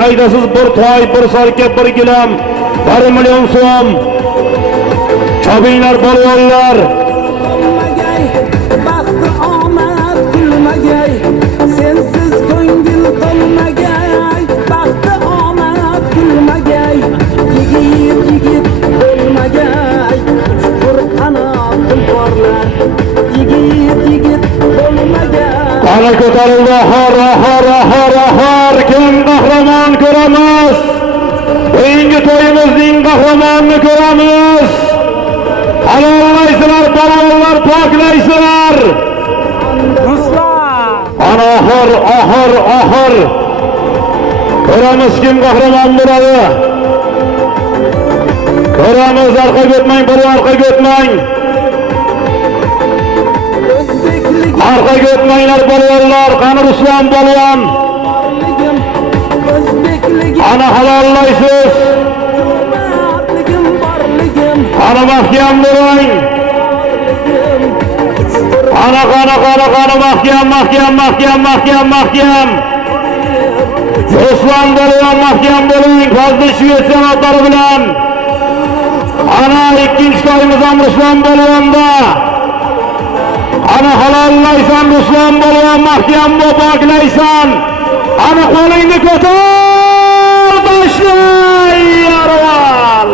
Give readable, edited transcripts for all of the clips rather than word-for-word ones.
qaydasiz bir toy, bir sarka, bir gilam, 1 million so'm. Chobinglar polvonlar. Baxti omad kulmagay, sensiz ko'ngil to'lmagay. Baxti omad kulmagay, yigit bo'lmagay. Chuqur qanot tulporlar, yigit bo'lmagay. Qani ko'tarildi, har, kim qahramon ko'ramiz? Bugungi to'yimizning qahramonini ko'ramiz. Halollaysilar, polvonlar, poklaysizlar. Ana oxir. Ko'ramiz kim qahramon bo'ladi. Ko'ramiz, orqaga o'tmang, polvon, orqaga o'tmang. Orqaga o'tmanglar polvonlar, qani Ruslan polvon. Ana halollaysiz. Ana mahkam bo'ling. Ana mahkam. Ruslan polvon mahkam bo'ling. Fazli Shvetsiya otlari bilan. Ana ikkinchi to'yimiz ham Ruslan polvonda. Ana halollaysan Ruslan polvon, mahkam bo'l, poklaysan. Ana qo'lingni ko'tar, tashlay yarval.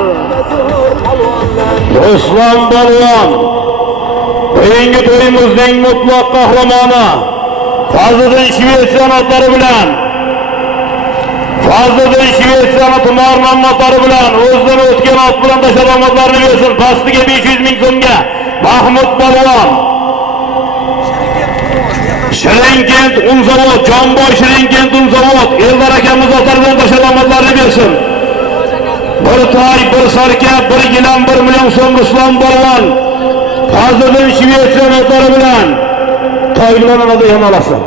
Ruslan polvon, bugungi to'yimizning mutlaq qahramoni Fazliddin Shvetsiya otlari bilan, Fazliddin Shvetsiya tumornon otlari bilan o'zidan o'tgan ot bilan tasharomatlarni bersin. Pastiga 500 ming so'mga Mahmud polvon. Shirinkent Unzavod, Jonboy Shirinkent Unzavod, Eldor akamiz otlaridan tasharomatlarni bersin. Bir toy, bir sarka, bir gilam, 1 million so'm Ruslan polvon. Fazliddin Shvetsiya otlari bilan toy bilan yana olasan.